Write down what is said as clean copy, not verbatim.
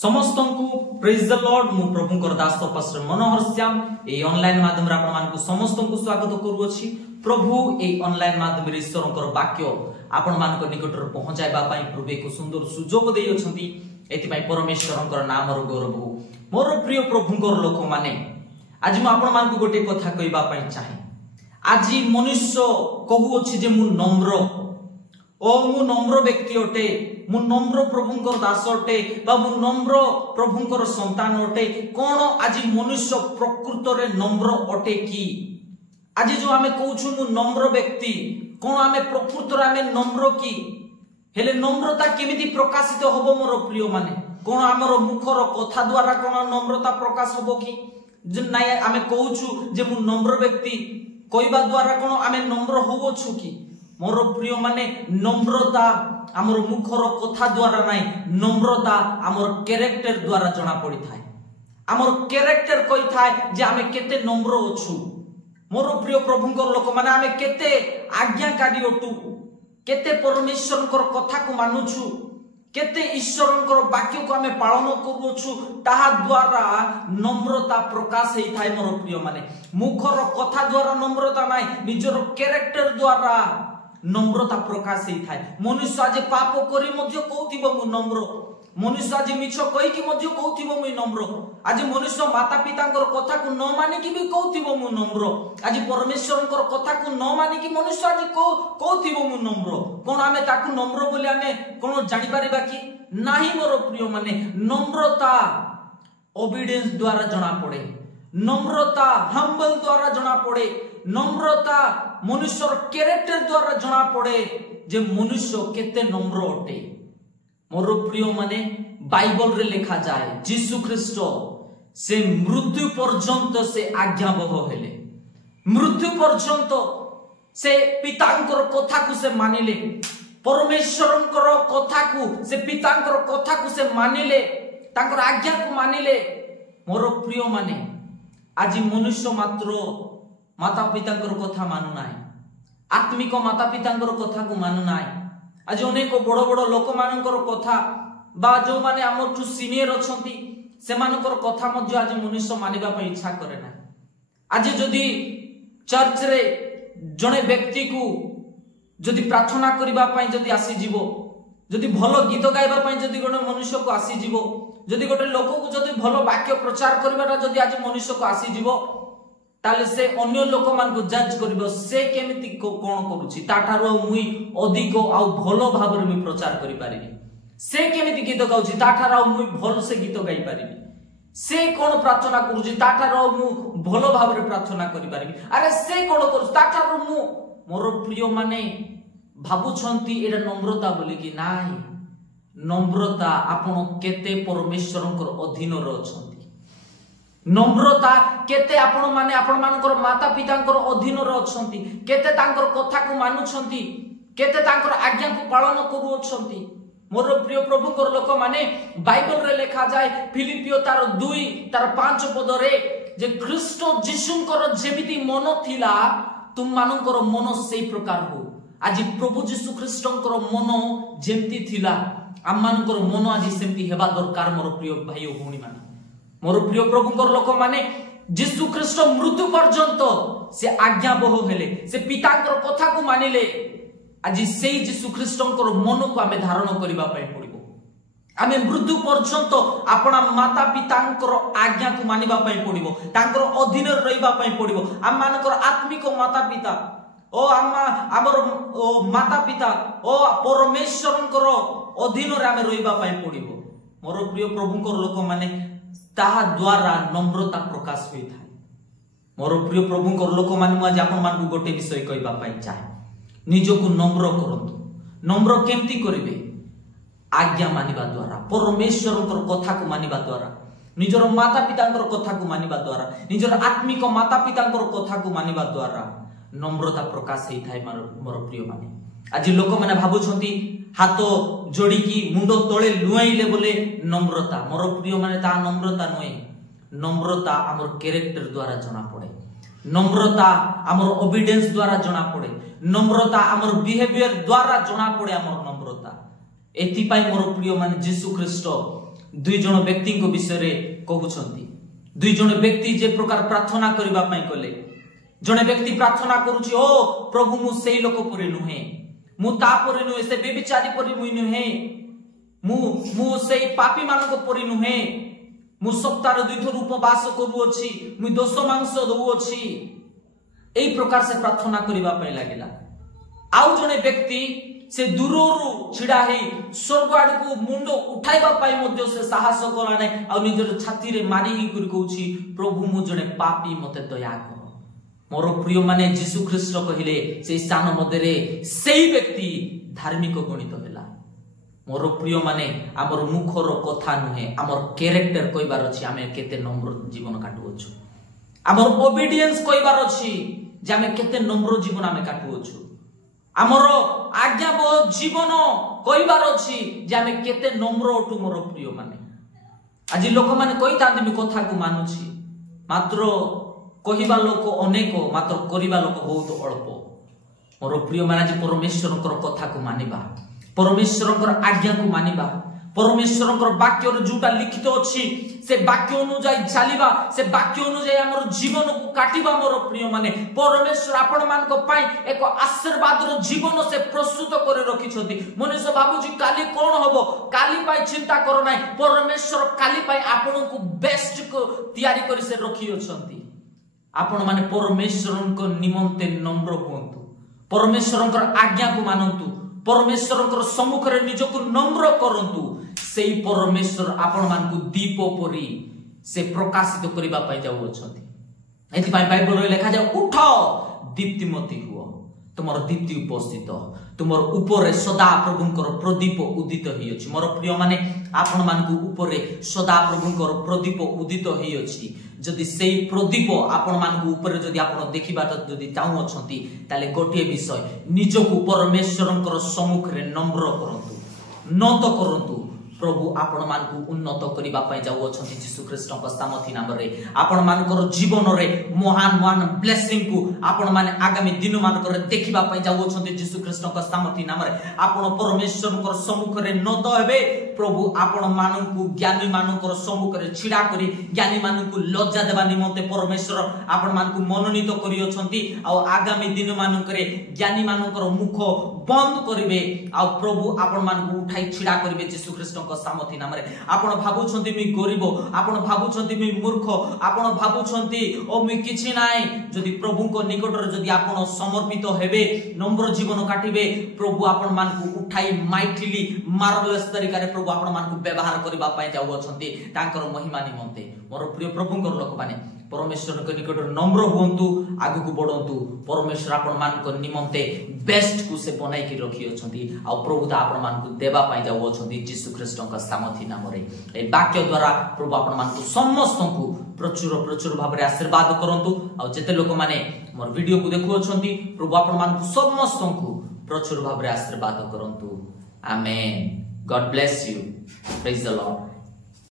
समस्त को praise the Lord मु प्रभु दास पास्टर मनोहर श्याम ए ऑनलाइन माध्यम रे आपण मानकु समस्त को स्वागत करूछि। प्रभु ए ऑनलाइन माध्यम रे ईश्वरकर वाक्य आपण मानक निकट रे पहुंचाइबा पई प्रभु को सुंदर सुजोग देइ अछंती। एति पई परमेश्वरकर नाम रो गौरव हो। मोर प्रिय प्रभुकर लोक माने आज मु आपण मानकु गोटे कथा कहबा पई चाहे। आज मनुष्य कहू अछि जे मु नम्र मु नम्र व्यक्ति अटे, मु नम्र प्रभुंकर दास अटे बा मु नम्र प्रभुंकर संतान अटे। कोन आज मनुष्य प्रकृत रे नम्र अटे कि? आज जो आमे कहूछु मु नम्र व्यक्ति, कोन आमे प्रकृत रे आमे नम्र कि? हेले नम्रता केमिति प्रकाशित होबो मोर प्रिय माने? कोन हमर मुखर कथा द्वारा कोन नम्रता प्रकाश होबो कि? जे नाय आमे कहूछु जे मु नम्र व्यक्ति कहबा द्वारा कोन आमे नम्र होबोछु कि? मोर प्रिय माने नम्रता आमर मुखर कथा द्वारा नाई, नम्रता आमर कैरेक्टर द्वारा जना पड़ी थाए। आमर कैरेक्टर कही थाए जे आमे केते नम्र अछु। मोर प्रिय प्रभुंकर लोक माने आमे केते आज्ञाकारी अटु, केते परमेश्वरकर कथा को मानुछु, केते ईश्वरकर वाक्य को आमे पालन करूछु, ताहा द्वारा नम्रता प्रकाश हेइ थाए। मोर प्रिय माने मुखर कथा द्वारा नम्रता नाई, निजर कैरेक्टर द्वारा नम्रता प्रकाश हेइ थाए। मनुष्य आज पाप करी मध्य कहउथिबो मु नम्र, मनुष्य आज मिछ कहि कि मध्य कहउथिबो मु नम्र, आज मनुष्य माता पितांकर कथा को न मानि कि भी कहउथिबो मु नम्र, आज परमेश्वरंकर कथा को न मानि कि मनुष्य आज कहउथिबो मु नम्र। कोन आमे ताकू नम्र बोली आमे कोन जानि परिबा कि नाही? मोर प्रिय माने नम्रता ओबीडियंस द्वारा जना पड़े, नम्रता हम्बल द्वारा जना पड़े, नम्रता मनुष्यर कैरेक्टर द्वारा जना पड़े जे मनुष्य केते नम्र अटे। मोर प्रिय माने बाइबल रे लिखा जाए जीसु ख्रीस्ट से मृत्यु पर्यंत से आज्ञाबह हेले, मृत्यु पर्यंत से पितांकर कथा को से मानिले, परमेश्वरंकर कथा को से पितांकर कथा को से मानिले, तांकर आज्ञा को मानिले। मोर प्रिय माने आज मनुष्य मात्र माता पितांकर कथा मानु नाय, आत्मिक माता पितांकर कथा को मानु नाय। आज अनेक बड़ बड़ लोक मानकर कथा बा जो माने हमठु सीनियर अछंती सेमानकर कथा मध्य आज मनुष्य मानिबा पई इच्छा करे ना। आज जदी चर्च रे जणे व्यक्ति को जदी प्रार्थना करिबा पई जदी आसी जीवो, जदी भलो गीत गाइबा पई जदी गणे मनुष्य को आसी जीवो, जदी गोटे लोक को जदी भलो वाक्य प्रचार करिबाटा जदी आज मनुष्य को आसी जीवो, ताले से अन्य लोक मान को जज करिबो से केमिति कोन करूची, ताठारो मुई अधिक आ भलो भाबरे मी प्रचार करि पारिबी, से केमिति गीत गाउची ताठारो मुई भलो से गीत गाई पारिबी, से कोन प्रार्थना करूची ताठारो मु भलो भाबरे प्रार्थना करि पारिबी, अरे से कोन करूची ताठारो मु। मोर प्रिय माने भाबुछंती एटा नम्रता बोली कि नाही। नम्रता आपण केते परमेश्वरंकर अधीन रो अछंती, नम्रता केते आपण माने आपण मानकर माता पितांकर अधीन रो अछंती, केते तांकर कथा को मानुछंती, केते तांकर आज्ञा को पालन करू अछंती। मोर प्रिय प्रभुकर लोक माने बाइबल रे लिखा जाए फिलिपियो तार 2 तार 5 पद रे जे ख्रीष्ट जीशुंकर जेमिति मन थिला तुम मानकर मन सेई प्रकार हो। आज प्रभु जीशु ख्रीष्टंकर मन जेमिति थिला आम मानकर मन आज सेमिति हेबा दरकार। मोर प्रिय भाई ओ भौणी माने, मोर प्रिय प्रभुकर लोक माने जीशु ख्रीष्ट मृत्यु पर्यंत से आज्ञाबह हेले, से पितांकर कथा को मानिले। आज सेई जीशु ख्रीष्टंकर मन को आमे धारण करिबा पई पड़िबो। आमे मृत्यु पर्यंत आपणा माता पितांकर आज्ञा को मानिबा पई पड़िबो, तांकर अधीन रहिबा पई पड़िबो। आम मानकर आत्मिक माता पिता ओ आमर माता पिता ओ परमेश्वरंकर अधीन रे आमे रहिबा पई पड़िबो। मोर प्रिय प्रभुकर लोक माने ताहा द्वारा नम्रता प्रकाश होई थाए। मोर प्रिय प्रभुंकर लोक माने आज आपण मान को गोटे विषय कहबा पई चाहे, निजको नम्र करंतु। नम्र केमती करिवे? आज्ञा मानिबा द्वारा, परमेश्वरंकर कथा को मानिबा द्वारा, निजर माता पितांकर कथा को मानिबा द्वारा, निजर आत्मिक माता पितांकर कथा को मानिबा द्वारा नम्रता प्रकाश हेइ थाए। मोर प्रिय माने आज लोक माने भाबुछंती हाथ जोड़ी की मुंड तले लुआइले बोले नम्रता। मोर प्रिय माने ता नम्रता नय, नम्रता हमर कैरेक्टर द्वारा जना पड़े, नम्रता हमर ओबीडियंस द्वारा जना पड़े, नम्रता हमर बिहेवियर द्वारा जना पड़े। हमर नम्रता एथि पाई मोर प्रिय माने जीसु ख्रीष्ट दुई जन व्यक्ति विषय कहउछंती दुई जन व्यक्ति जे प्रकार प्रार्थना करबा पई कले जने व्यक्ति प्रार्थना करूची ओ प्रभु मु सेई लोक परि नुहे मु ता परि नुहे से बेविचारी परि मु नुहे मु सेई पापी मानको परि नुहे मु सप्ताह 2 थर उपवास करूअछि मु दोष मांस दउअछि एई प्रकार से प्रार्थना करबा पई लागिला आउ जने व्यक्ति से दूररू छिड़ा हे स्वर्ग आड़ को मुंडो उठाइबा पाई मध्य से साहस कला नै आ निजर छाती रे मारी ही कर कहउछि प्रभु मु जने पापी मते दया कर मोर प्रिय माने यीशु ख्रीष्ट कहिले से स्थान मध्य रे सेई व्यक्ति धार्मिक गणित होला मोर प्रिय माने हमर मुखर कथा नुहे हमर कैरेक्टर कहबार अछि हमें केते नम्र जीवन काटु अछु हमर ओबीडियंस कहबार अछि जे हमें केते नम्र जीवन हमें काटु अछु हमर आज्ञाबह जीवन कहबार अछि जे हमें केते नम्र अटु मोर प्रिय माने आज लोक माने कहितांती मी कथा को मानुछि मात्र कहिबा लोक अनेक मात्र करिबा लोक बहुत अल्प मोर प्रिय माने जे परमेश्वरकर कथा को मानिबा परमेश्वरकर आज्ञा को मानिबा परमेश्वरकर वाक्य रे जोटा लिखित अछि से वाक्य अनुसार चलिबा से वाक्य अनुसार हमर जीवन को काटिबा मोर प्रिय माने परमेश्वर आपण मान को पाई एक आशीर्वाद रो जीवन से प्रस्तुत करे रखि छथि मनुष्य बाबूजी काली कोन होबो काली पाई चिंता करो नै परमेश्वर काली पाई आपण को बेस्ट को तैयारी करि से रखि अछंती आपण माने परमेश्वरक निमंते नम्र हुंतु परमेश्वरकर आज्ञा को मानंतु परमेश्वरकर सम्मुख रे निजको नम्र करंतु सेई परमेश्वर आपण मान को दीप परी से प्रकाशित करिबा पाई जाउ अछंती एथि पाई बाइबल रे लिखा जाउ उठ दीप्तिमती हुओ तुमर दीप्ति उपस्थित तुमर ऊपर सदा प्रभुंकर प्रदीप उदित ही अछि मोर प्रिय माने आपण मान को ऊपर सदा प्रभुंकर प्रदीप उदित ही अछि जदि सेई प्रदीप आपण मान को ऊपर जदि आपण देखिबा त जदि चाहू अछंती ताले गोटे विषय निजको परमेश्वरंकर सम्मुख रे नम्र करंतु नत करंतु प्रभु आपण मान को उन्नत करिबा पई जाउ अछंती यीशु ख्रीष्टक सामर्थी नाम रे आपण मानकर जीवन रे महान महान ब्लेसिंग को आपण माने आगामी दिन मानकर देखिबा पई जाउ अछंती यीशु ख्रीष्टक सामर्थी नाम रे आपण परमेश्वरकर सम्मुख रे नत हेबे प्रभु आपण मानकु ज्ञानी मानकर सम्मुख रे छिडा करी ज्ञानी मानकु लज्जा देबा निमंते परमेश्वर आपण मानकु मनोनीत करि अछंती आ आगामी दिन मानकर ज्ञानी मानकर मुख बंद करिवे आ प्रभु आपण मानकु उठाई छिडा करिवे यीशु ख्रीष्टक सामर्थी नाम रे आपण भाबुछंती मी गरीब आपण भाबुछंती मी मूर्ख आपण भाबुछंती ओ मी किछि नाइ जदि प्रभु को निकट रे जदि आपण समर्पित हेबे नम्र जीवन काटिबे प्रभु आपण मान को उठाई माइटली मार्वेलस तरीका रे प्रभु आपण मान को व्यवहार करबा पई जाउ अछंती तांकर महिमा निमंते मोर प्रिय प्रभुंकर लोक माने परमेश्वर के निकट नम्र हुंतु आगु को बढ़ंतु परमेश्वर आपण मान को निमंते बेस्ट को से बनाई के रखि अछंती आ प्रभु ता आपण मान को देबा पई जाउ अछंती यीशु ख्रीष्ट का सामर्थी नाम रे ए वाक्य द्वारा प्रभु आपण मान को समस्त को प्रचुर प्रचुर भाव रे आशीर्वाद करंतु आ जते लोक माने मोर वीडियो को देखु अछंती प्रभु आपण मान को समस्त को प्रचुर भाव रे आशीर्वाद करंतु amen God bless you praise the Lord.